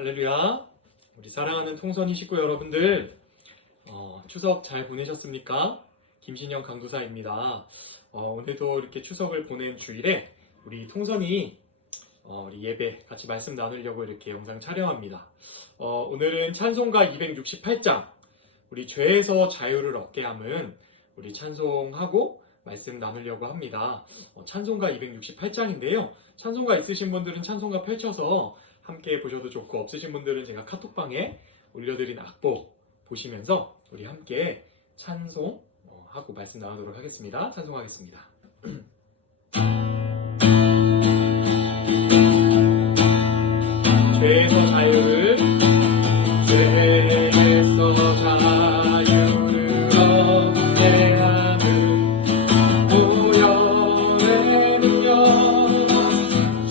할렐루야. 우리 사랑하는 통선이 식구 여러분들, 추석 잘 보내셨습니까? 김신영 강도사입니다. 오늘도 이렇게 추석을 보낸 주일에 우리 통선이 우리 예배 같이 말씀 나누려고 이렇게 영상 촬영합니다. 오늘은 찬송가 268장, 우리 죄에서 자유를 얻게 함은 우리 찬송하고 말씀 나누려고 합니다. 찬송가 268장인데요. 찬송가 있으신 분들은 찬송가 펼쳐서 함께 보셔도 좋고, 없으신 분들은 제가 카톡방에 올려드린 악보 보시면서 우리 함께 찬송하고 말씀 나누도록 하겠습니다. 찬송하겠습니다. 죄에서 자유를 얻게 하는 보혈의 능력,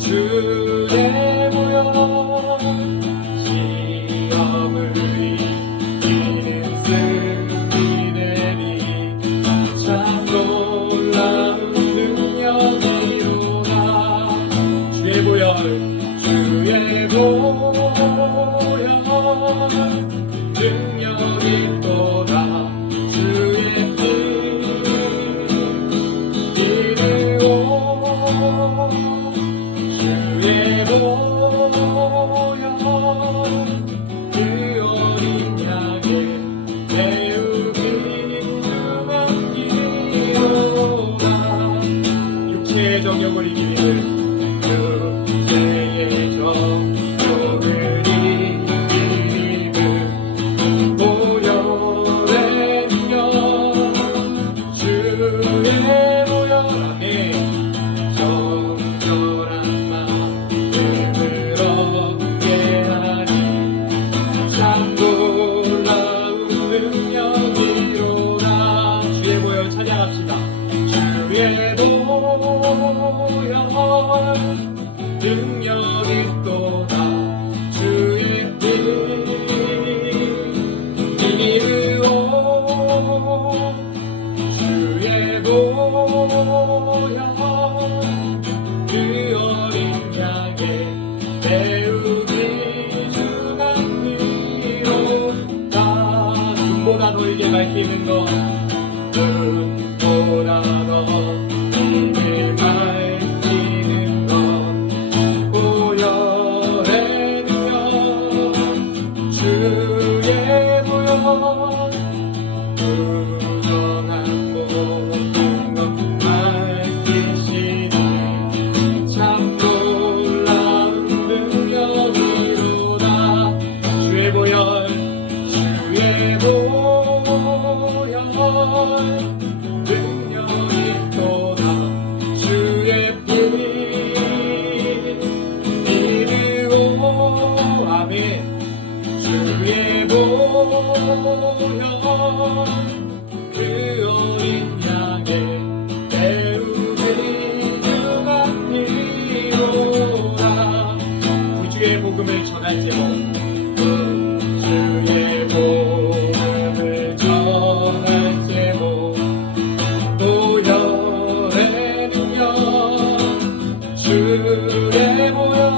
주의 보혈, 시험을 이기는 승리 내리 참 놀라운 능력이로다. 주의 보혈, 주의 보혈 능력이 또다. 주의 피 이르오, 주의 보혈 그 어린 양의 매우 귀중한 기로다. 육체의 정욕을 이기는 육체의 정욕을 이기는 보혈의 능력, 주의 보혈 안에 정결한 마음을 얻게 하니 참 놀라운 능력이로다. 주의 보혈 찬양합시다. 주의 보혈 능력이 또다. 주의 피 이르오, 주의 보혈 그 어린 양의 매우 귀중한 피로다. 눈보다 너에게 밝히는 것, 눈보다 너에게 밝히는 것, 보혈의 능력, 주의 보혈 부정한 모든 것 밝히시니 참 놀라운 능력이로다. 주의 보혈, 주의 보혈 능력이 또다. 주의 피 이르오, 아멘. 주의 보혈 그 어린 양의 매우 귀중한 피로다. 구주의 복음을 전할 제목, 구주의 복음을 전할 제목, 보혈의 능력, 주의 보혈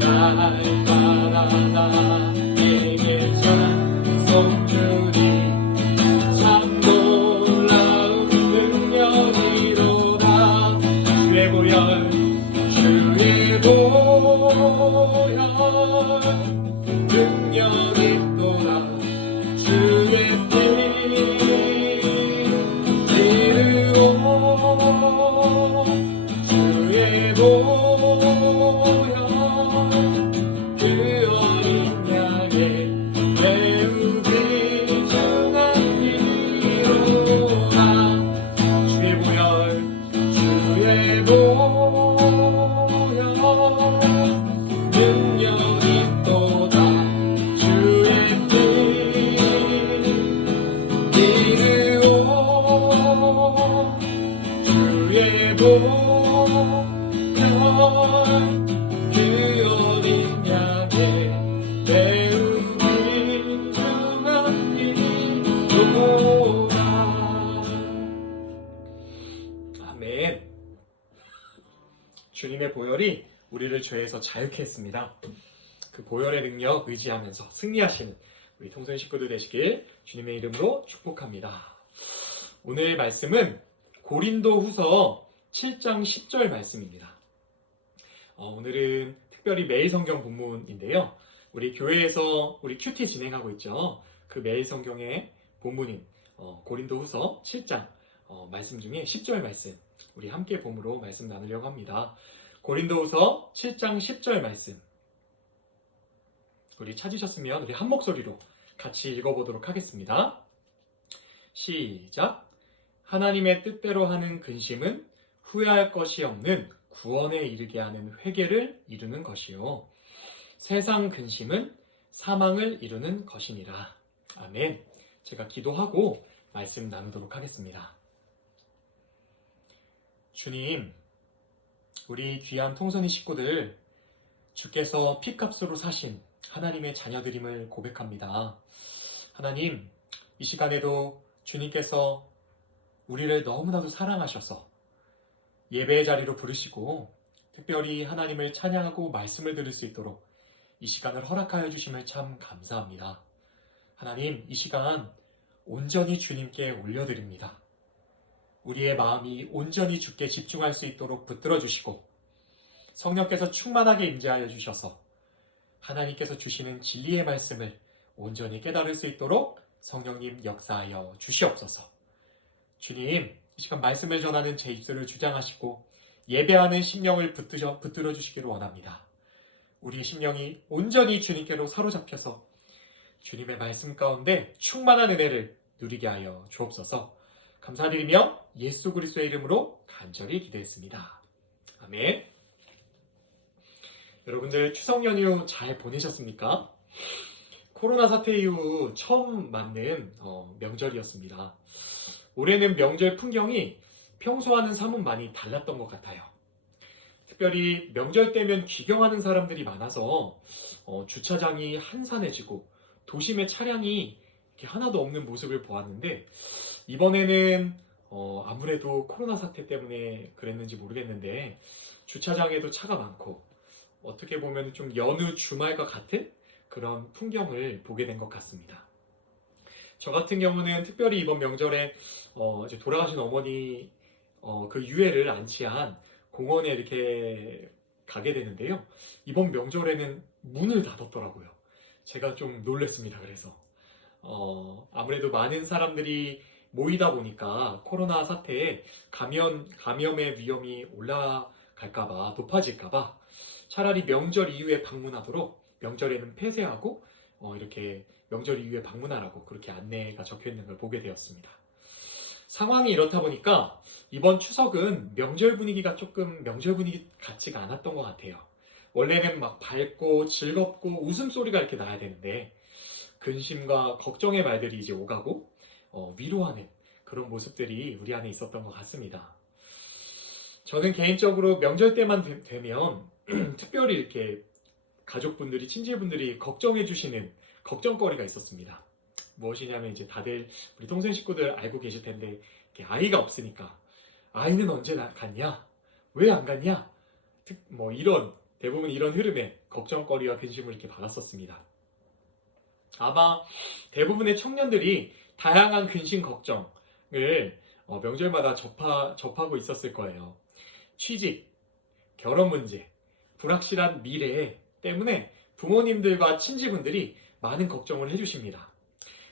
날마다 나에게 찬송 주니 참 놀라운 능력이로다. 주의 보혈, 주의 보혈 능력이 또다. 주의 피 이르오, 주의 보혈 그 어린 양의 매우 귀중한 피로다. 주의 보혈, 주의 보혈 능력이 또다. 주의 피 이르오, 주의 보혈 그 어린 양의 매우 귀중한 피로다. 아멘. 주님의 보혈이 우리를 죄에서 자유케 했습니다. 그 보혈의 능력 의지하면서 승리하시는 우리 통선 식구들 되시길 주님의 이름으로 축복합니다. 오늘 말씀은 고린도 후서 7장 10절 말씀입니다. 오늘은 특별히 매일 성경 본문인데요. 우리 교회에서 우리 큐티 진행하고 있죠. 그 매일 성경의 본문인 고린도 후서 7장 말씀 중에 10절 말씀 우리 함께 봄으로 말씀 나누려고 합니다. 고린도 후서 7장 10절 말씀 우리 찾으셨으면 우리 한 목소리로 같이 읽어보도록 하겠습니다. 시작. 하나님의 뜻대로 하는 근심은 후회할 것이 없는 구원에 이르게 하는 회개를 이루는 것이요. 세상 근심은 사망을 이루는 것이니라. 아멘. 제가 기도하고 말씀 나누도록 하겠습니다. 주님, 우리 귀한 통선이 식구들, 주께서 피값으로 사신 하나님의 자녀들임을 고백합니다. 하나님, 이 시간에도 주님께서 우리를 너무나도 사랑하셔서 예배의 자리로 부르시고 특별히 하나님을 찬양하고 말씀을 들을 수 있도록 이 시간을 허락하여 주심을 참 감사합니다. 하나님, 이 시간 온전히 주님께 올려드립니다. 우리의 마음이 온전히 주께 집중할 수 있도록 붙들어 주시고 성령께서 충만하게 임재하여 주셔서 하나님께서 주시는 진리의 말씀을 온전히 깨달을 수 있도록 성령님 역사하여 주시옵소서. 주님, 이 시간 말씀을 전하는 제 입술을 주장하시고 예배하는 심령을 붙들어 주시기를 원합니다. 우리의 심령이 온전히 주님께로 사로잡혀서 주님의 말씀 가운데 충만한 은혜를 누리게 하여 주옵소서. 감사드리며 예수 그리스도의 이름으로 간절히 기도했습니다. 아멘. 여러분들 추석 연휴 잘 보내셨습니까? 코로나 사태 이후 처음 맞는 명절이었습니다. 올해는 명절 풍경이 평소와는 사뭇 많이 달랐던 것 같아요. 특별히 명절 때면 귀경하는 사람들이 많아서 주차장이 한산해지고 도심의 차량이 이렇게 하나도 없는 모습을 보았는데 이번에는 아무래도 코로나 사태 때문에 그랬는지 모르겠는데 주차장에도 차가 많고 어떻게 보면 좀 여느 주말과 같은 그런 풍경을 보게 된 것 같습니다. 저 같은 경우는 특별히 이번 명절에 이제 돌아가신 어머니 그 유해를 안치한 공원에 이렇게 가게 되는데요. 이번 명절에는 문을 닫았더라고요. 제가 좀 놀랐습니다. 그래서 아무래도 많은 사람들이 모이다 보니까 코로나 사태에 감염의 위험이 올라갈까봐 높아질까봐 차라리 명절 이후에 방문하도록 명절에는 폐쇄하고 이렇게 명절 이후에 방문하라고 그렇게 안내가 적혀 있는 걸 보게 되었습니다. 상황이 이렇다 보니까 이번 추석은 명절 분위기가 조금 명절 분위기 같지가 않았던 것 같아요. 원래는 막 밝고 즐겁고 웃음소리가 이렇게 나야 되는데 근심과 걱정의 말들이 이제 오가고 위로하는 그런 모습들이 우리 안에 있었던 것 같습니다. 저는 개인적으로 명절 때만 되면 특별히 이렇게 가족분들이, 친지분들이 걱정해 주시는 걱정거리가 있었습니다. 무엇이냐면 이제 다들 우리 동생 식구들 알고 계실 텐데 아이가 없으니까 아이는 언제 갔냐? 왜 안 갔냐? 대부분 이런 흐름에 걱정거리와 근심을 이렇게 받았었습니다. 아마 대부분의 청년들이 다양한 근심 걱정을 명절마다 접하고 있었을 거예요. 취직, 결혼 문제, 불확실한 미래 때문에 부모님들과 친지분들이 많은 걱정을 해주십니다.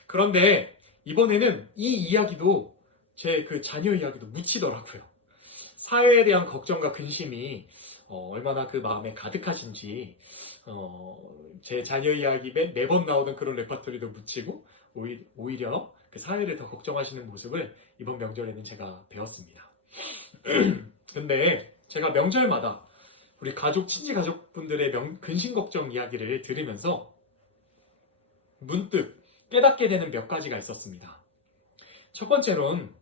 그런데 이번에는 이 이야기도 제 그 자녀 이야기도 묻히더라고요. 사회에 대한 걱정과 근심이 얼마나 그 마음에 가득하신지 제 자녀 이야기 매번 나오는 그런 레퍼토리도 묻히고 오히려 그 사회를 더 걱정하시는 모습을 이번 명절에는 제가 배웠습니다. 근데 제가 명절마다 우리 친지 가족분들의 근심 걱정 이야기를 들으면서 문득 깨닫게 되는 몇 가지가 있었습니다. 첫 번째로는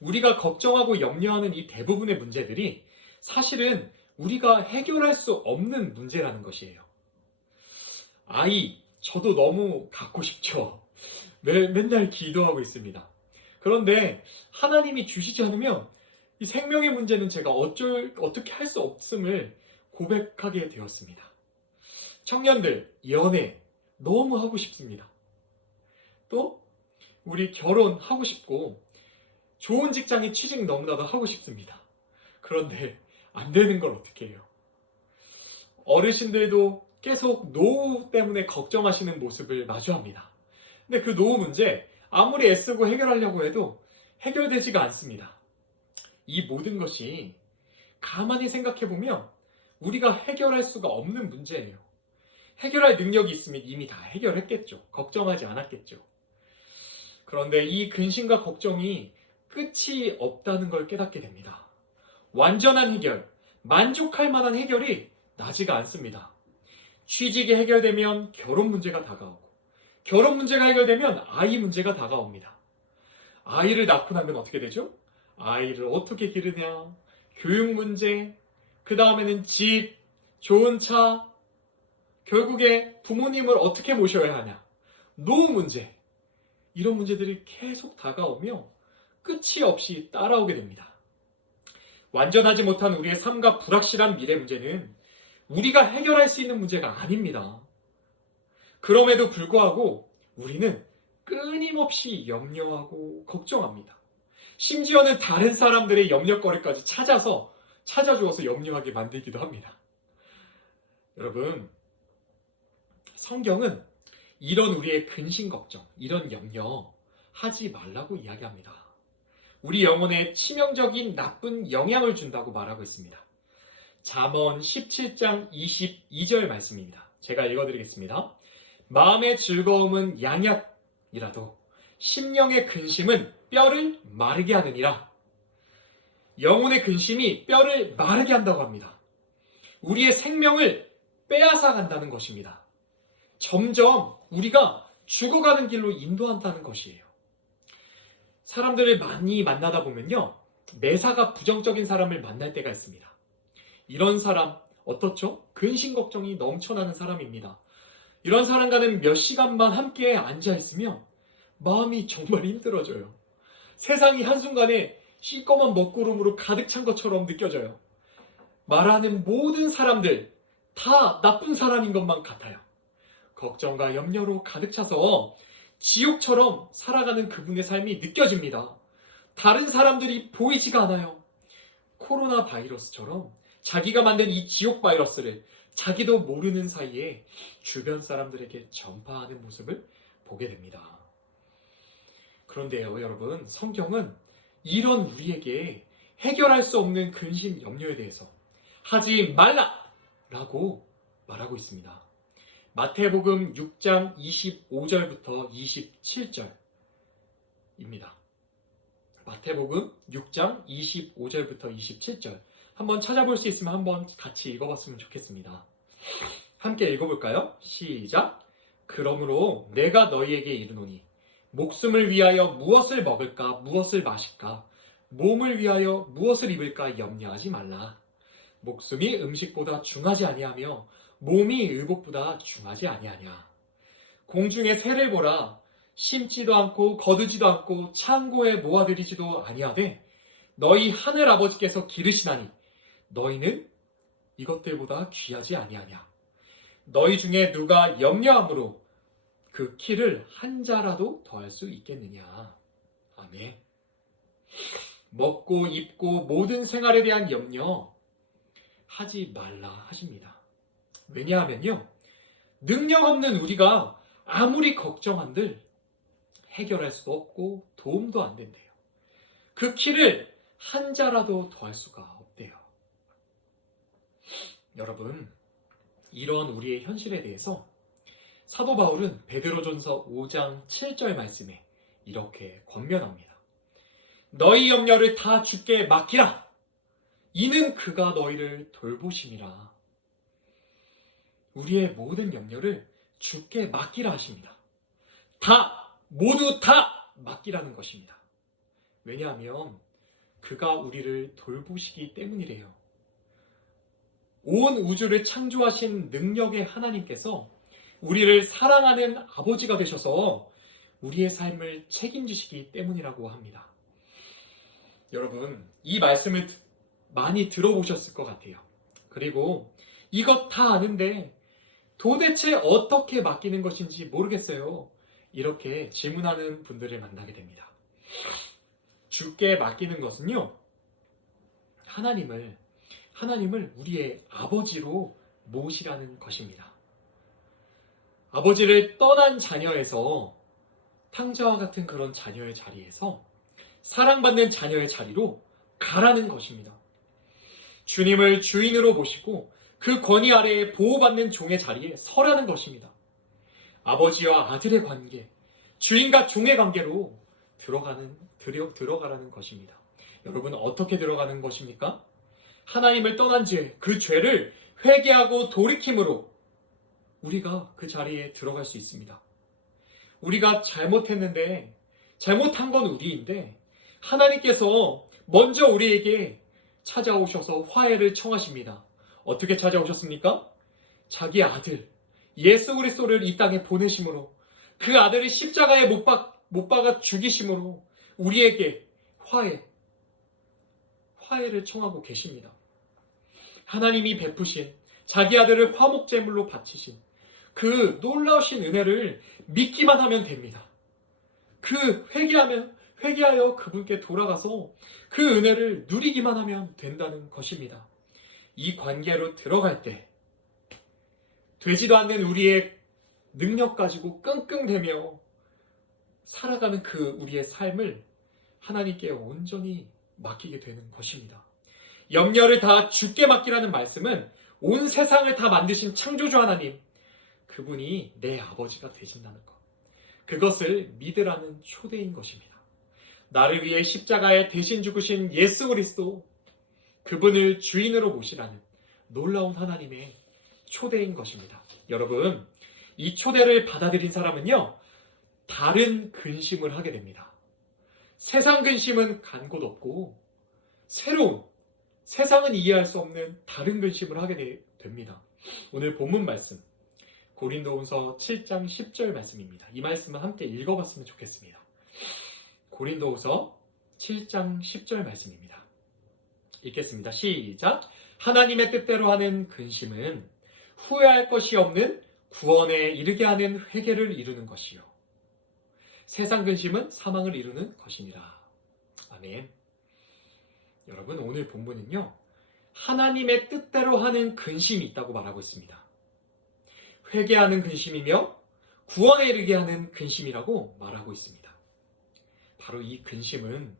우리가 걱정하고 염려하는 이 대부분의 문제들이 사실은 우리가 해결할 수 없는 문제라는 것이에요. 아이, 저도 너무 갖고 싶죠. 맨날 기도하고 있습니다. 그런데 하나님이 주시지 않으면 이 생명의 문제는 제가 어떻게 할 수 없음을 고백하게 되었습니다. 청년들, 연애 너무 하고 싶습니다. 또 우리 결혼하고 싶고 좋은 직장에 취직 너무나도 하고 싶습니다. 그런데 안 되는 걸 어떻게 해요? 어르신들도 계속 노후 때문에 걱정하시는 모습을 마주합니다. 근데 그 노후 문제 아무리 애쓰고 해결하려고 해도 해결되지가 않습니다. 이 모든 것이 가만히 생각해보면 우리가 해결할 수가 없는 문제예요. 해결할 능력이 있으면 이미 다 해결했겠죠. 걱정하지 않았겠죠. 그런데 이 근심과 걱정이 끝이 없다는 걸 깨닫게 됩니다. 완전한 해결, 만족할 만한 해결이 나지가 않습니다. 취직이 해결되면 결혼 문제가 다가오고, 결혼 문제가 해결되면 아이 문제가 다가옵니다. 아이를 낳고 나면 어떻게 되죠? 아이를 어떻게 기르냐, 교육 문제, 그 다음에는 집, 좋은 차, 결국에 부모님을 어떻게 모셔야 하냐, 노후 문제, 이런 문제들이 계속 다가오며 끝이 없이 따라오게 됩니다. 완전하지 못한 우리의 삶과 불확실한 미래 문제는 우리가 해결할 수 있는 문제가 아닙니다. 그럼에도 불구하고 우리는 끊임없이 염려하고 걱정합니다. 심지어는 다른 사람들의 염려거리까지 찾아주어서 염려하게 만들기도 합니다. 여러분, 성경은 이런 우리의 근심 걱정, 이런 염려 하지 말라고 이야기합니다. 우리 영혼에 치명적인 나쁜 영향을 준다고 말하고 있습니다. 잠언 17장 22절 말씀입니다. 제가 읽어드리겠습니다. 마음의 즐거움은 양약이라도 심령의 근심은 뼈를 마르게 하느니라. 영혼의 근심이 뼈를 마르게 한다고 합니다. 우리의 생명을 빼앗아 간다는 것입니다. 점점 우리가 죽어가는 길로 인도한다는 것이에요. 사람들을 많이 만나다 보면요, 매사가 부정적인 사람을 만날 때가 있습니다. 이런 사람 어떻죠? 근심 걱정이 넘쳐나는 사람입니다. 이런 사람과는 몇 시간만 함께 앉아있으면 마음이 정말 힘들어져요. 세상이 한순간에 시꺼먼 먹구름으로 가득 찬 것처럼 느껴져요. 말하는 모든 사람들 다 나쁜 사람인 것만 같아요. 걱정과 염려로 가득 차서 지옥처럼 살아가는 그분의 삶이 느껴집니다. 다른 사람들이 보이지가 않아요. 코로나 바이러스처럼 자기가 만든 이 지옥 바이러스를 자기도 모르는 사이에 주변 사람들에게 전파하는 모습을 보게 됩니다. 그런데요, 여러분, 성경은 이런 우리에게 해결할 수 없는 근심, 염려에 대해서 하지 말라라고 말하고 있습니다. 마태복음 6장 25절부터 27절입니다. 마태복음 6장 25절부터 27절. 한번 찾아볼 수 있으면 한번 같이 읽어봤으면 좋겠습니다. 함께 읽어볼까요? 시작! 그러므로 내가 너희에게 이르노니 목숨을 위하여 무엇을 먹을까, 무엇을 마실까, 몸을 위하여 무엇을 입을까 염려하지 말라. 목숨이 음식보다 중하지 아니하며 몸이 의복보다 중하지 아니하냐. 공중의 새를 보라. 심지도 않고 거두지도 않고 창고에 모아들이지도 아니하되 너희 하늘 아버지께서 기르시나니 너희는 이것들보다 귀하지 아니하냐. 너희 중에 누가 염려함으로 그 키를 한 자라도 더할 수 있겠느냐. 아멘. 먹고 입고 모든 생활에 대한 염려 하지 말라 하십니다. 왜냐하면요, 능력 없는 우리가 아무리 걱정한들 해결할 수도 없고 도움도 안 된대요. 그 키를 한 자라도 더할 수가 없대요. 여러분, 이런 우리의 현실에 대해서 사도 바울은 베드로전서 5장 7절 말씀에 이렇게 권면합니다. 너희 염려를 다 주께 맡기라. 이는 그가 너희를 돌보심이라. 우리의 모든 염려를 주께 맡기라 하십니다. 모두 다 맡기라는 것입니다. 왜냐하면 그가 우리를 돌보시기 때문이래요. 온 우주를 창조하신 능력의 하나님께서 우리를 사랑하는 아버지가 되셔서 우리의 삶을 책임지시기 때문이라고 합니다. 여러분, 이 말씀을 많이 들어보셨을 것 같아요. 그리고 이것 다 아는데 도대체 어떻게 맡기는 것인지 모르겠어요. 이렇게 질문하는 분들을 만나게 됩니다. 주께 맡기는 것은요, 하나님을 우리의 아버지로 모시라는 것입니다. 아버지를 떠난 자녀에서, 탕자와 같은 그런 자녀의 자리에서 사랑받는 자녀의 자리로 가라는 것입니다. 주님을 주인으로 모시고 그 권위 아래에 보호받는 종의 자리에 서라는 것입니다. 아버지와 아들의 관계, 주인과 종의 관계로 들어가라는 것입니다. 여러분, 어떻게 들어가는 것입니까? 하나님을 떠난 죄, 그 죄를 회개하고 돌이킴으로 우리가 그 자리에 들어갈 수 있습니다. 우리가 잘못했는데, 잘못한 건 우리인데, 하나님께서 먼저 우리에게 찾아오셔서 화해를 청하십니다. 어떻게 찾아오셨습니까? 자기 아들, 예수 그리스도를 이 땅에 보내심으로, 그 아들을 십자가에 못 박아 죽이심으로 우리에게 화해를 청하고 계십니다. 하나님이 베푸신 자기 아들을 화목제물로 바치신 그 놀라우신 은혜를 믿기만 하면 됩니다. 회개하여 그분께 돌아가서 그 은혜를 누리기만 하면 된다는 것입니다. 이 관계로 들어갈 때 되지도 않는 우리의 능력 가지고 끙끙대며 살아가는 그 우리의 삶을 하나님께 온전히 맡기게 되는 것입니다. 염려를 다 주께 맡기라는 말씀은 온 세상을 다 만드신 창조주 하나님, 그분이 내 아버지가 되신다는 것, 그것을 믿으라는 초대인 것입니다. 나를 위해 십자가에 대신 죽으신 예수 그리스도, 그분을 주인으로 모시라는 놀라운 하나님의 초대인 것입니다. 여러분, 이 초대를 받아들인 사람은요, 다른 근심을 하게 됩니다. 세상 근심은 간 곳 없고 새로운, 세상은 이해할 수 없는 다른 근심을 하게 됩니다. 오늘 본문 말씀, 고린도후서 7장 10절 말씀입니다. 이 말씀을 함께 읽어봤으면 좋겠습니다. 고린도후서 7장 10절 말씀입니다. 읽겠습니다. 시작. 하나님의 뜻대로 하는 근심은 후회할 것이 없는 구원에 이르게 하는 회개를 이루는 것이요, 세상 근심은 사망을 이루는 것이니라. 아멘. 여러분, 오늘 본문은요, 하나님의 뜻대로 하는 근심이 있다고 말하고 있습니다. 회개하는 근심이며 구원에 이르게 하는 근심이라고 말하고 있습니다. 바로 이 근심은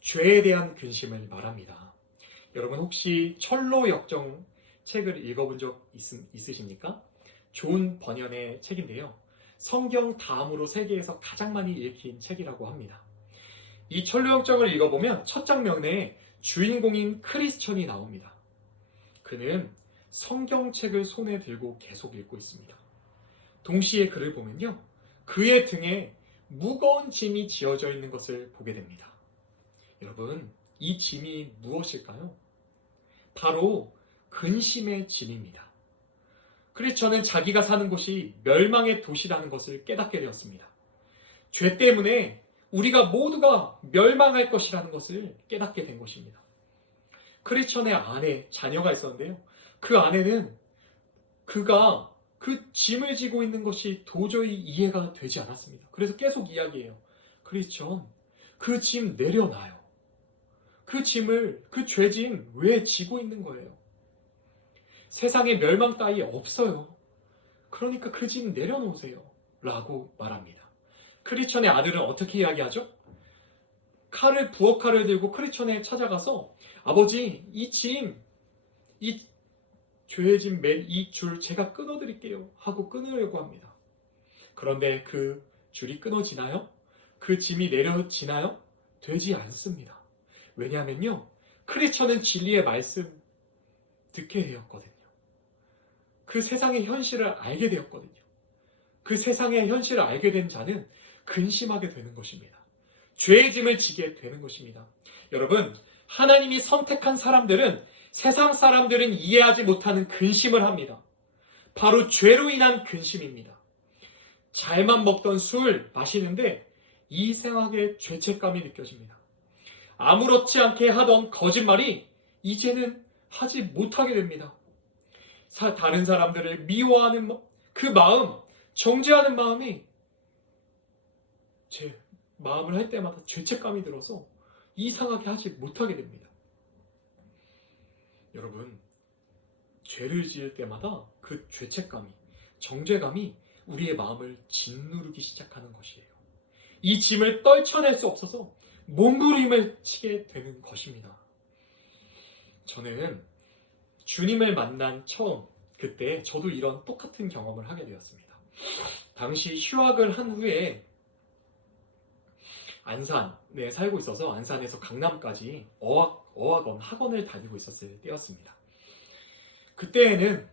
죄에 대한 근심을 말합니다. 여러분, 혹시 철로 역정 책을 읽어본 적 있으십니까? 존 버년의 책인데요, 성경 다음으로 세계에서 가장 많이 읽힌 책이라고 합니다. 이 철로 역정을 읽어보면 첫 장면에 주인공인 크리스천이 나옵니다. 그는 성경책을 손에 들고 계속 읽고 있습니다. 동시에 그를 보면요, 그의 등에 무거운 짐이 지어져 있는 것을 보게 됩니다. 여러분, 이 짐이 무엇일까요? 바로 근심의 짐입니다. 크리스천은 자기가 사는 곳이 멸망의 도시라는 것을 깨닫게 되었습니다. 죄 때문에 우리가 모두가 멸망할 것이라는 것을 깨닫게 된 것입니다. 크리스천의 아내, 자녀가 있었는데요, 그 아내는 그가 그 짐을 지고 있는 것이 도저히 이해가 되지 않았습니다. 그래서 계속 이야기해요. 크리스천, 그 짐 내려놔요. 그 짐을, 그 죄짐 왜 지고 있는 거예요? 세상에 멸망 따위 없어요. 그러니까 그 짐 내려놓으세요. 라고 말합니다. 크리스천의 아들은 어떻게 이야기하죠? 부엌칼을 들고 크리스천에 찾아가서, 아버지, 이 죄의 짐 맨 이 줄 제가 끊어드릴게요 하고 끊으려고 합니다. 그런데 그 줄이 끊어지나요? 그 짐이 내려지나요? 되지 않습니다. 왜냐하면요, 크리스천은 진리의 말씀 듣게 되었거든요. 그 세상의 현실을 알게 되었거든요. 그 세상의 현실을 알게 된 자는 근심하게 되는 것입니다. 죄의 짐을 지게 되는 것입니다. 여러분, 하나님이 선택한 사람들은 세상 사람들은 이해하지 못하는 근심을 합니다. 바로 죄로 인한 근심입니다. 잘만 먹던 술 마시는데 이상하게 죄책감이 느껴집니다. 아무렇지 않게 하던 거짓말이 이제는 하지 못하게 됩니다. 다른 사람들을 미워하는 그 마음, 정죄하는 마음이 제 마음을 할 때마다 죄책감이 들어서 이상하게 하지 못하게 됩니다. 여러분, 죄를 지을 때마다 그 죄책감이, 정죄감이 우리의 마음을 짓누르기 시작하는 것이에요. 이 짐을 떨쳐낼 수 없어서 몸부림을 치게 되는 것입니다. 저는 주님을 만난 처음, 그때 저도 이런 똑같은 경험을 하게 되었습니다. 당시 휴학을 한 후에 안산에 살고 있어서 안산에서 강남까지 어학원, 학원을 다니고 있었을 때였습니다. 그때에는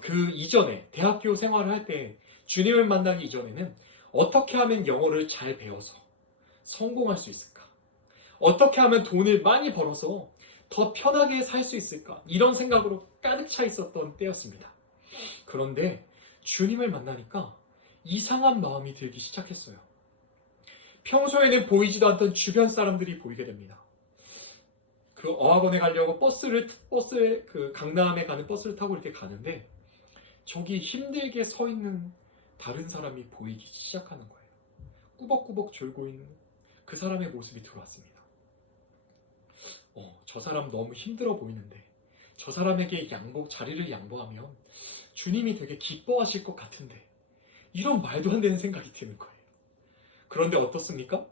그 이전에 대학교 생활을 할 때 주님을 만나기 이전에는 어떻게 하면 영어를 잘 배워서 성공할 수 있을까? 어떻게 하면 돈을 많이 벌어서 더 편하게 살 수 있을까? 이런 생각으로 가득 차 있었던 때였습니다. 그런데 주님을 만나니까 이상한 마음이 들기 시작했어요. 평소에는 보이지도 않던 주변 사람들이 보이게 됩니다. 그 어학원에 가려고 그 강남에 가는 버스를 타고 이렇게 가는데 저기 힘들게 서 있는 다른 사람이 보이기 시작하는 거예요. 꾸벅꾸벅 졸고 있는 그 사람의 모습이 들어왔습니다. 저 사람 너무 힘들어 보이는데 저 사람에게 자리를 양보하면 주님이 되게 기뻐하실 것 같은데 이런 말도 안 되는 생각이 드는 거예요. 그런데 어떻습니까?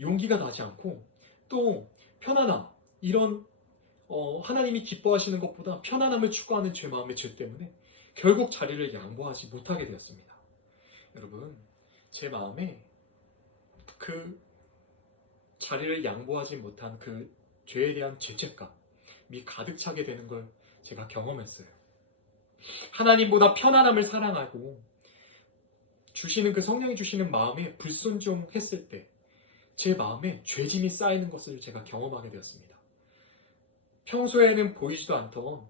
용기가 나지 않고 또 편안함, 이런 하나님이 기뻐하시는 것보다 편안함을 추구하는 제 마음의 죄 때문에 결국 자리를 양보하지 못하게 되었습니다. 여러분, 제 마음에 그 자리를 양보하지 못한 그 죄에 대한 죄책감이 가득 차게 되는 걸 제가 경험했어요. 하나님보다 편안함을 사랑하고 그 성령이 주시는 마음에 불순종했을 때 제 마음에 죄짐이 쌓이는 것을 제가 경험하게 되었습니다. 평소에는 보이지도 않던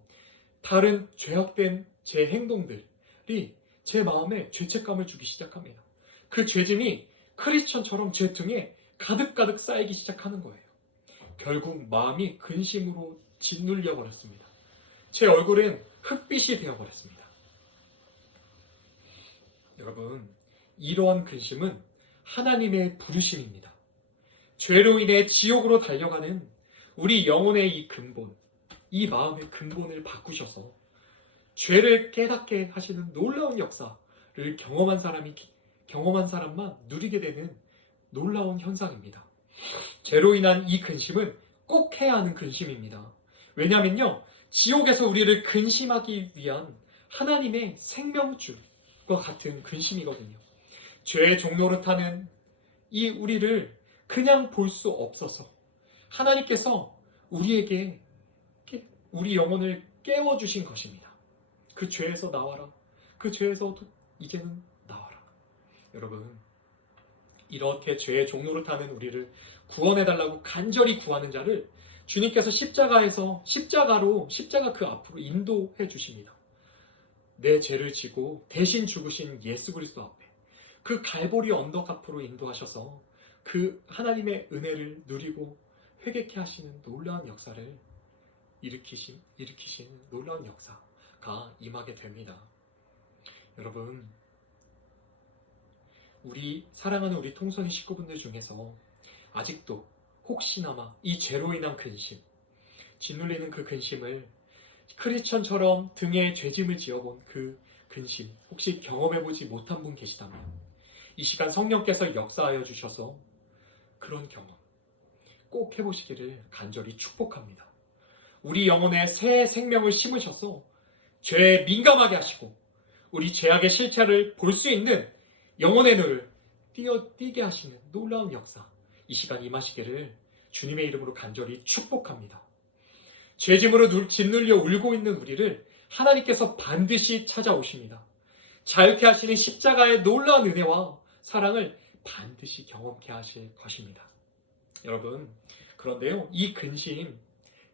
다른 죄악된 제 행동들이 제 마음에 죄책감을 주기 시작합니다. 그 죄짐이 크리스천처럼 제 등에 가득가득 쌓이기 시작하는 거예요. 결국 마음이 근심으로 짓눌려 버렸습니다. 제 얼굴은 흑빛이 되어 버렸습니다. 여러분, 이러한 근심은 하나님의 부르심입니다. 죄로 인해 지옥으로 달려가는 우리 영혼의 이 근본, 이 마음의 근본을 바꾸셔서 죄를 깨닫게 하시는 놀라운 역사를 경험한 사람만 누리게 되는 놀라운 현상입니다. 죄로 인한 이 근심은 꼭 해야 하는 근심입니다. 왜냐면요, 지옥에서 우리를 근심하기 위한 하나님의 생명줄과 같은 근심이거든요. 죄의 종노릇하는 이 우리를 그냥 볼 수 없어서 하나님께서 우리에게 우리 영혼을 깨워주신 것입니다. 그 죄에서 나와라. 그 죄에서 이제는 나와라. 여러분, 이렇게 죄의 종노릇하는 우리를 구원해달라고 간절히 구하는 자를 주님께서 십자가 그 앞으로 인도해 주십니다. 내 죄를 지고 대신 죽으신 예수 그리스도 앞에 그 갈보리 언덕 앞으로 인도하셔서 그 하나님의 은혜를 누리고 회개케 하시는 놀라운 역사를 일으키시는 놀라운 역사가 임하게 됩니다. 여러분, 사랑하는 우리 통선이 식구분들 중에서 아직도 혹시나마 이 죄로 인한 근심, 짓눌리는 그 근심을 크리스천처럼 등에 죄짐을 지어본 그 근심 혹시 경험해보지 못한 분 계시다면 이 시간 성령께서 역사하여 주셔서 그런 경험 꼭 해보시기를 간절히 축복합니다. 우리 영혼에 새 생명을 심으셔서 죄에 민감하게 하시고 우리 죄악의 실체를 볼 수 있는 영혼의 눈을 띄게 하시는 놀라운 역사, 이 시간 임하시기를 주님의 이름으로 간절히 축복합니다. 죄짐으로 짓눌려 울고 있는 우리를 하나님께서 반드시 찾아오십니다. 자유케 하시는 십자가의 놀라운 은혜와 사랑을 반드시 경험케 하실 것입니다. 여러분, 그런데요, 이 근심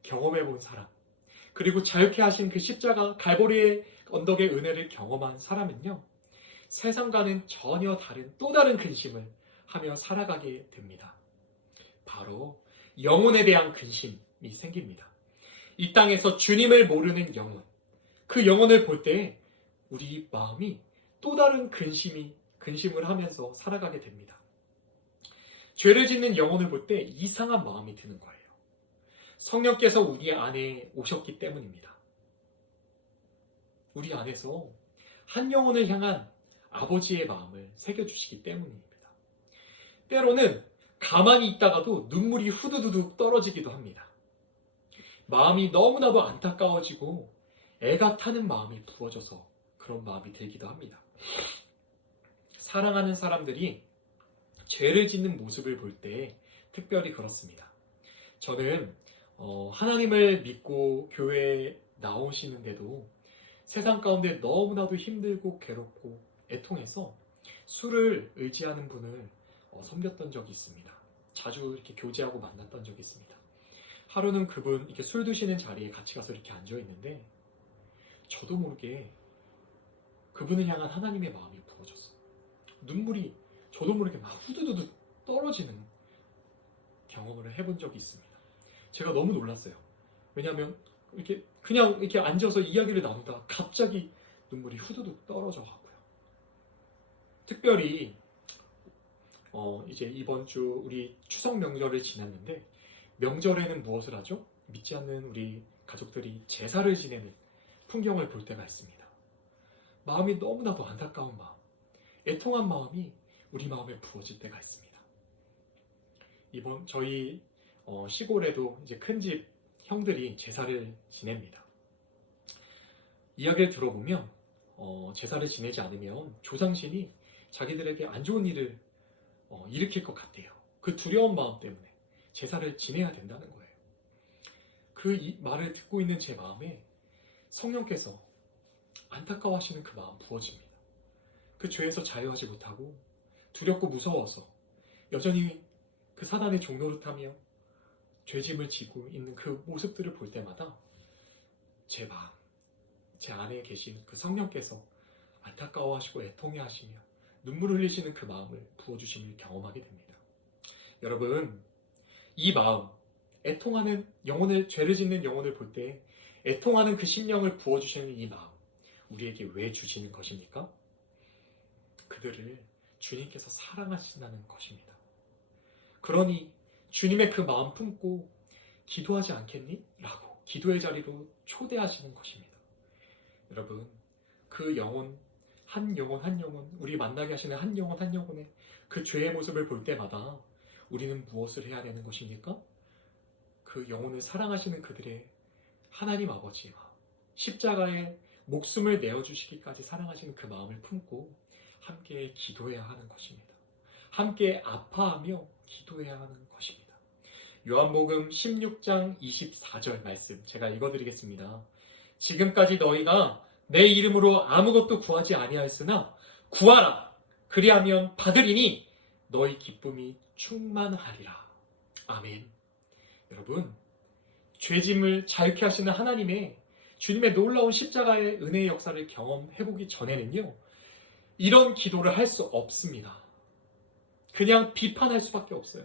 경험해 본 사람, 그리고 자유케 하신 그 십자가 갈보리의 언덕의 은혜를 경험한 사람은요, 세상과는 전혀 다른 또 다른 근심을 하며 살아가게 됩니다. 바로 영혼에 대한 근심이 생깁니다. 이 땅에서 주님을 모르는 영혼, 그 영혼을 볼 때 우리 마음이 또 다른 근심을 하면서 살아가게 됩니다. 죄를 짓는 영혼을 볼 때 이상한 마음이 드는 거예요. 성령께서 우리 안에 오셨기 때문입니다. 우리 안에서 한 영혼을 향한 아버지의 마음을 새겨주시기 때문입니다. 때로는 가만히 있다가도 눈물이 후두두둑 떨어지기도 합니다. 마음이 너무나도 안타까워지고 애가 타는 마음이 부어져서 그런 마음이 들기도 합니다. 사랑하는 사람들이 죄를 짓는 모습을 볼 때 특별히 그렇습니다. 저는 하나님을 믿고 교회에 나오시는데도 세상 가운데 너무나도 힘들고 괴롭고 애통해서 술을 의지하는 분을 섬겼던 적이 있습니다. 자주 이렇게 교제하고 만났던 적이 있습니다. 하루는 그분 이렇게 술 드시는 자리에 같이 가서 이렇게 앉아 있는데 저도 모르게 그분을 향한 하나님의 마음이 부어졌어요. 눈물이 저도 모르게 막 후두두두 떨어지는 경험을 해본 적이 있습니다. 제가 너무 놀랐어요. 왜냐하면 그냥 이렇게 앉아서 이야기를 나누다 갑자기 눈물이 후두둑 떨어져 가고요. 특별히 이제 이번 주 우리 추석 명절을 지났는데 명절에는 무엇을 하죠? 믿지 않는 우리 가족들이 제사를 지내는 풍경을 볼 때가 있습니다. 마음이 너무나도 안타까운 마음, 애통한 마음이 우리 마음에 부어질 때가 있습니다. 이번 저희 시골에도 이제 큰 집 형들이 제사를 지냅니다. 이야기를 들어보면 제사를 지내지 않으면 조상신이 자기들에게 안 좋은 일을 일으킬 것 같아요. 그 두려운 마음 때문에 제사를 지내야 된다는 거예요. 그 말을 듣고 있는 제 마음에 성령께서 안타까워하시는 그 마음 부어집니다. 그 죄에서 자유하지 못하고 두렵고 무서워서 여전히 그 사단의 종노릇하며 죄짐을 지고 있는 그 모습들을 볼 때마다 제 마음, 제 안에 계신 그 성령께서 안타까워하시고 애통해하시며 눈물을 흘리시는 그 마음을 부어주심을 경험하게 됩니다. 여러분, 이 마음, 애통하는 영혼을, 죄를 짓는 영혼을 볼 때 애통하는 그 심령을 부어주시는 이 마음, 우리에게 왜 주시는 것입니까? 그들을 주님께서 사랑하신다는 것입니다. 그러니 주님의 그 마음 품고 기도하지 않겠니? 라고 기도의 자리로 초대하시는 것입니다. 여러분, 그 영혼, 한 영혼, 우리 만나게 하시는 한 영혼의 그 죄의 모습을 볼 때마다 우리는 무엇을 해야 되는 것입니까? 그 영혼을 사랑하시는 그들의 하나님 아버지의 마음, 십자가에 목숨을 내어주시기까지 사랑하시는 그 마음을 품고 함께 기도해야 하는 것입니다. 함께 아파하며 기도해야 하는 것입니다. 요한복음 16장 24절 말씀 제가 읽어드리겠습니다. 지금까지 너희가 내 이름으로 아무것도 구하지 아니하였으나 구하라. 그리하면 받으리니 너희 기쁨이 충만하리라. 아멘. 여러분, 죄짐을 자유케 하시는 하나님의 주님의 놀라운 십자가의 은혜의 역사를 경험해보기 전에는요, 이런 기도를 할 수 없습니다. 그냥 비판할 수밖에 없어요.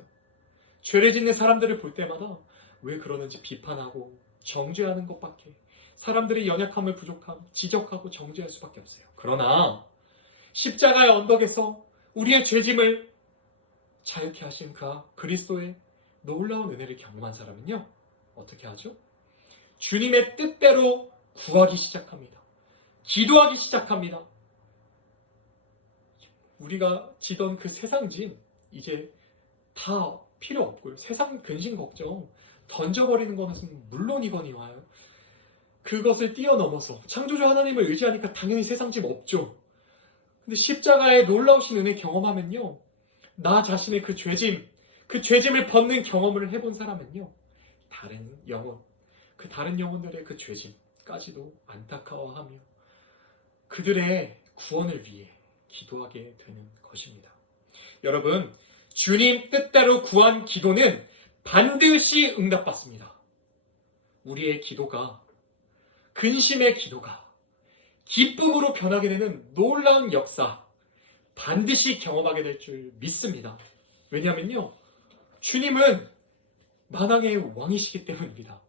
죄를 짓는 사람들을 볼 때마다 왜 그러는지 비판하고 정죄하는 것밖에, 사람들의 연약함을 부족함, 지적하고 정죄할 수밖에 없어요. 그러나 십자가의 언덕에서 우리의 죄짐을 자유케 하신 그 그리스도의 놀라운 은혜를 경험한 사람은요, 어떻게 하죠? 주님의 뜻대로 구하기 시작합니다. 기도하기 시작합니다. 우리가 지던 그 세상짐 이제 다 필요 없고요. 세상 근심 걱정 던져버리는 것은 물론이거니와요. 그것을 뛰어넘어서 창조주 하나님을 의지하니까 당연히 세상짐 없죠. 근데 십자가의 놀라우신 은혜 경험하면요, 나 자신의 그 죄짐을 벗는 경험을 해본 사람은요, 다른 영혼, 그 다른 영혼들의 그 죄짐까지도 안타까워하며 그들의 구원을 위해 기도하게 되는 것입니다. 여러분, 주님 뜻대로 구한 기도는 반드시 응답받습니다. 우리의 기도가, 근심의 기도가 기쁨으로 변하게 되는 놀라운 역사 반드시 경험하게 될 줄 믿습니다. 왜냐하면요, 주님은 만왕의 왕이시기 때문입니다.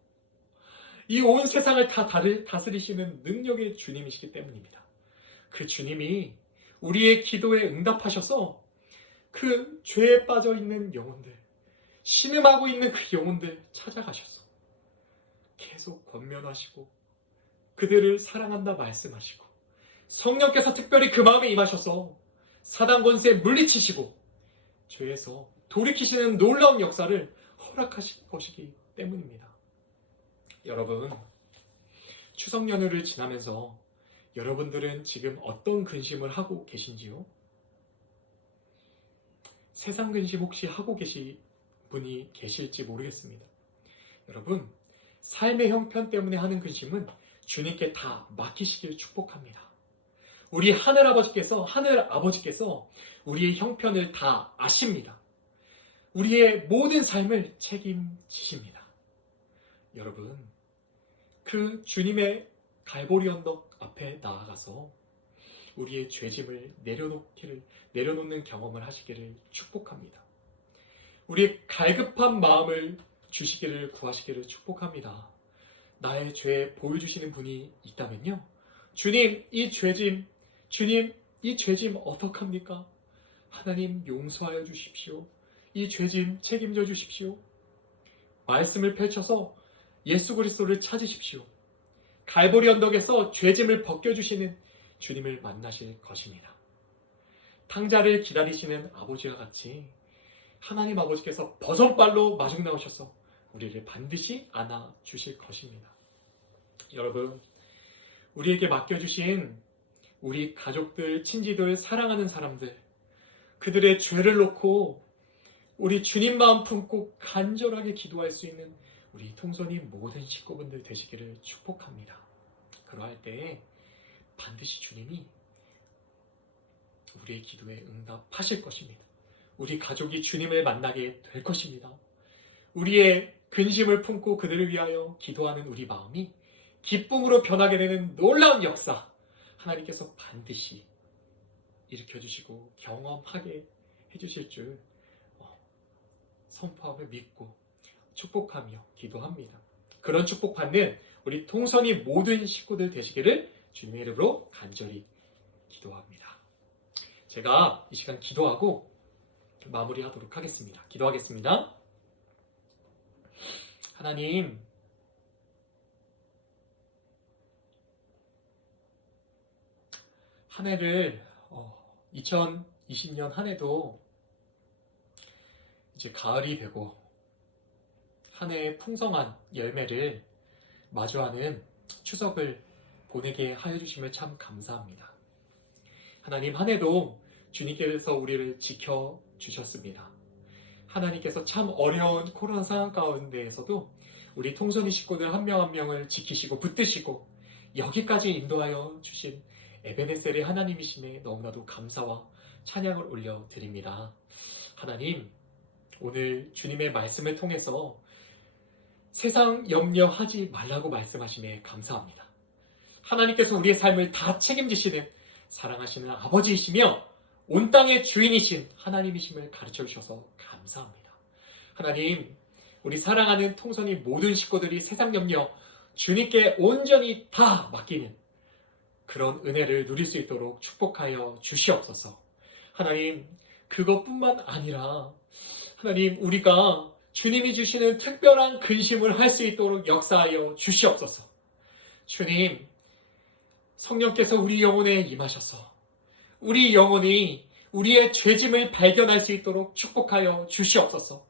이 온 세상을 다 다스리시는 능력의 주님이시기 때문입니다. 그 주님이 우리의 기도에 응답하셔서 그 죄에 빠져 있는 영혼들, 신음하고 있는 그 영혼들 찾아가셨어. 계속 권면하시고 그들을 사랑한다 말씀하시고 성령께서 특별히 그 마음에 임하셔서 사단 권세 물리치시고 죄에서 돌이키시는 놀라운 역사를 허락하실 것이기 때문입니다. 여러분, 추석 연휴를 지나면서 여러분들은 지금 어떤 근심을 하고 계신지요? 세상 근심 혹시 하고 계신 분이 계실지 모르겠습니다. 여러분, 삶의 형편 때문에 하는 근심은 주님께 다 맡기시길 축복합니다. 우리 하늘 아버지께서 우리의 형편을 다 아십니다. 우리의 모든 삶을 책임지십니다. 여러분, 그 주님의 갈보리 언덕 앞에 나아가서 우리의 죄짐을 내려놓는 경험을 하시기를 축복합니다. 우리의 갈급한 마음을 주시기를 구하시기를 축복합니다. 나의 죄 보여주시는 분이 있다면요, 주님, 이 죄짐 어떡합니까? 하나님 용서하여 주십시오. 이 죄짐 책임져 주십시오. 말씀을 펼쳐서 예수 그리스도를 찾으십시오. 갈보리 언덕에서 죄짐을 벗겨주시는 주님을 만나실 것입니다. 탕자를 기다리시는 아버지와 같이 하나님 아버지께서 버선발로 마중 나오셔서 우리를 반드시 안아 주실 것입니다. 여러분, 우리에게 맡겨주신 우리 가족들, 친지들, 사랑하는 사람들, 그들의 죄를 놓고 우리 주님 마음 품고 간절하게 기도할 수 있는 우리 통선이 모든 식구분들 되시기를 축복합니다. 그러할 때에 반드시 주님이 우리의 기도에 응답하실 것입니다. 우리 가족이 주님을 만나게 될 것입니다. 우리의 근심을 품고 그들을 위하여 기도하는 우리 마음이 기쁨으로 변하게 되는 놀라운 역사, 하나님께서 반드시 일으켜주시고 경험하게 해주실 줄 선포하며 믿고 축복하며 기도합니다. 그런 축복받는 우리 통선이 모든 식구들 되시기를 주님의 이름으로 간절히 기도합니다. 제가 이 시간 기도하고 마무리하도록 하겠습니다. 기도하겠습니다. 하나님, 한 해를 2020년 한 해도 이제 가을이 되고 한 해의 풍성한 열매를 마주하는 추석을 보내게 하여 주심을 참 감사합니다. 하나님, 한 해도 주님께서 우리를 지켜주셨습니다. 하나님께서 참 어려운 코로나 상황 가운데에서도 우리 통선이 식구들 한 명 한 명을 지키시고 붙드시고 여기까지 인도하여 주신 에베네셀의 하나님이심에 너무나도 감사와 찬양을 올려드립니다. 하나님, 오늘 주님의 말씀을 통해서 세상 염려하지 말라고 말씀하심에 감사합니다. 하나님께서 우리의 삶을 다 책임지시는 사랑하시는 아버지이시며 온 땅의 주인이신 하나님이심을 가르쳐 주셔서 감사합니다. 하나님, 우리 사랑하는 통선이 모든 식구들이 세상 염려 주님께 온전히 다 맡기는 그런 은혜를 누릴 수 있도록 축복하여 주시옵소서. 하나님, 그것뿐만 아니라 하나님, 우리가 주님이 주시는 특별한 근심을 할 수 있도록 역사하여 주시옵소서. 주님, 성령께서 우리 영혼에 임하셔서 우리 영혼이 우리의 죄짐을 발견할 수 있도록 축복하여 주시옵소서.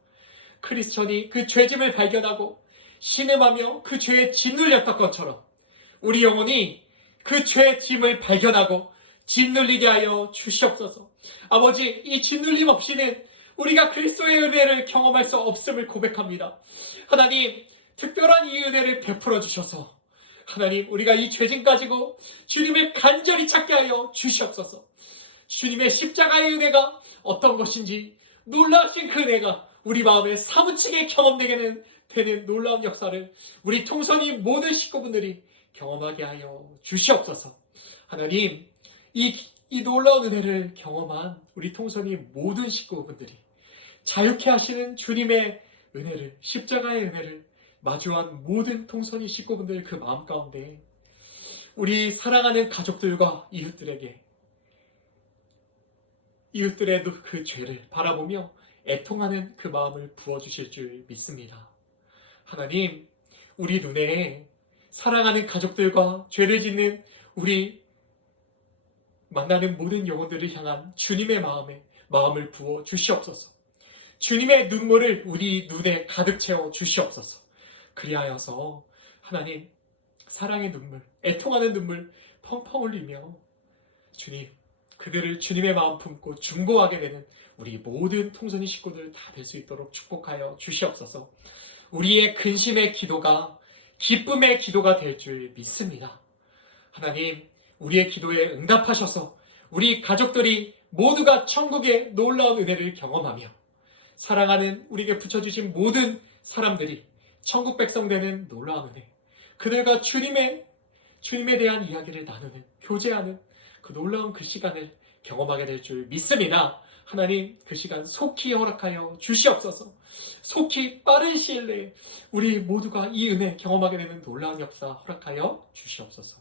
크리스천이 그 죄짐을 발견하고 신음하며 그 죄에 짓눌렸던 것처럼 우리 영혼이 그 죄의 짐을 발견하고 짓눌리게 하여 주시옵소서. 아버지, 이 짓눌림 없이는 우리가 그리스도의 은혜를 경험할 수 없음을 고백합니다. 하나님, 특별한 이 은혜를 베풀어 주셔서 하나님, 우리가 이 죄짐 가지고 주님을 간절히 찾게 하여 주시옵소서. 주님의 십자가의 은혜가 어떤 것인지 놀라우신 그 은혜가 우리 마음에 사무치게 경험되게 되는 놀라운 역사를 우리 통선이 모든 식구분들이 경험하게 하여 주시옵소서. 하나님, 이 놀라운 은혜를 경험한 우리 통선이 모든 식구분들이 자유케 하시는 주님의 은혜를, 십자가의 은혜를 마주한 모든 통선이 식구분들 그 마음 가운데 우리 사랑하는 가족들과 이웃들의 그 죄를 바라보며 애통하는 그 마음을 부어주실 줄 믿습니다. 하나님, 우리 눈에 사랑하는 가족들과 죄를 짓는 우리 만나는 모든 영혼들을 향한 주님의 마음을 부어 주시옵소서. 주님의 눈물을 우리 눈에 가득 채워 주시옵소서. 그리하여서 하나님, 사랑의 눈물, 애통하는 눈물 펑펑 흘리며 주님, 그들을 주님의 마음 품고 중보하게 되는 우리 모든 통선이 식구들 다 될 수 있도록 축복하여 주시옵소서. 우리의 근심의 기도가 기쁨의 기도가 될 줄 믿습니다. 하나님, 우리의 기도에 응답하셔서 우리 가족들이 모두가 천국의 놀라운 은혜를 경험하며 사랑하는 우리에게 붙여주신 모든 사람들이 천국 백성 되는 놀라운 은혜, 그들과 주님에 대한 이야기를 나누는, 교제하는 그 놀라운 그 시간을 경험하게 될 줄 믿습니다. 하나님, 그 시간 속히 허락하여 주시옵소서. 속히 빠른 시일 내에 우리 모두가 이 은혜 경험하게 되는 놀라운 역사 허락하여 주시옵소서.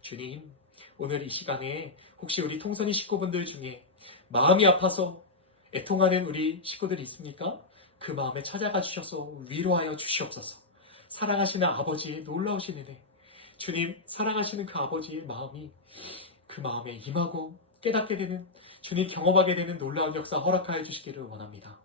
주님, 오늘 이 시간에 혹시 우리 통선이 식구분들 중에 마음이 아파서 애통하는 우리 식구들이 있습니까? 그 마음에 찾아가 주셔서 위로하여 주시옵소서. 사랑하시는 아버지의 놀라우신 은혜, 주님 사랑하시는 그 아버지의 마음이 그 마음에 임하고 깨닫게 되는, 주님 경험하게 되는 놀라운 역사 허락하여 주시기를 원합니다.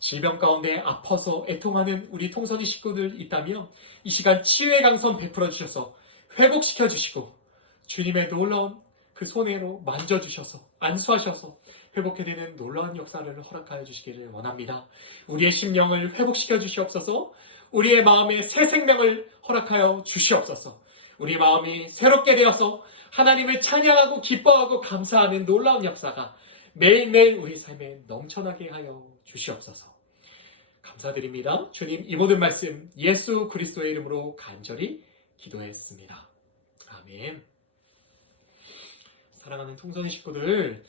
질병 가운데 아파서 애통하는 우리 통선이 식구들 있다면 이 시간 치유의 강선 베풀어 주셔서 회복시켜 주시고 주님의 놀라운 그 손으로 만져주셔서 안수하셔서 회복해 되는 놀라운 역사를 허락하여 주시기를 원합니다. 우리의 심령을 회복시켜 주시옵소서. 우리의 마음에 새 생명을 허락하여 주시옵소서. 우리 마음이 새롭게 되어서 하나님을 찬양하고 기뻐하고 감사하는 놀라운 역사가 매일매일 우리 삶에 넘쳐나게 하여 주시옵소서. 감사드립니다. 주님, 이 모든 말씀 예수 그리스도의 이름으로 간절히 기도했습니다. 아멘. 사랑하는 통선이 식구들,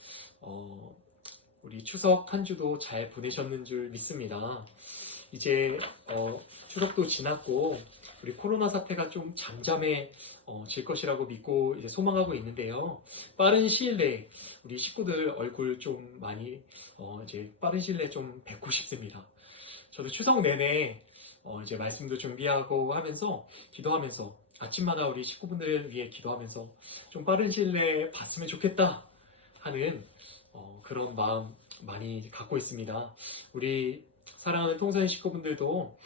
우리 추석 한 주도 잘 보내셨는 줄 믿습니다. 이제 추석도 지났고 우리 코로나 사태가 좀 잠잠해질 것이라고 믿고 이제 소망하고 있는데요. 빠른 시일 내에 우리 식구들 얼굴 좀 많이 이제 빠른 시일 내에 좀 뵙고 싶습니다. 저도 추석 내내 이제 말씀도 준비하고 하면서 기도하면서 아침마다 우리 식구분들을 위해 기도하면서 좀 빠른 시일 내에 봤으면 좋겠다 하는 그런 마음 많이 갖고 있습니다. 우리 사랑하는 통선이 식구분들도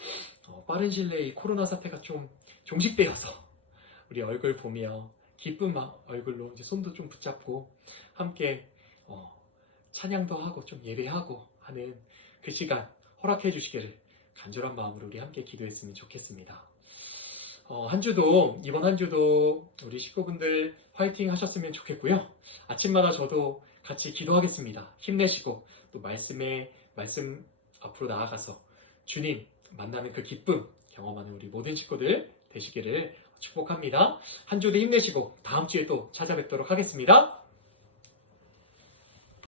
빠른 시일 내에 이 코로나 사태가 좀 종식되어서 우리 얼굴 보며 기쁜 얼굴로 이제 손도 좀 붙잡고 함께 찬양도 하고 좀 예배하고 하는 그 시간 허락해 주시기를 간절한 마음으로 우리 함께 기도했으면 좋겠습니다. 이번 한 주도 우리 식구분들 화이팅 하셨으면 좋겠고요. 아침마다 저도 같이 기도하겠습니다. 힘내시고 또 말씀 앞으로 나아가서 주님 만나는 그 기쁨 경험하는 우리 모든 식구들 되시기를 축복합니다. 한 주도 힘내시고 다음 주에 또 찾아뵙도록 하겠습니다.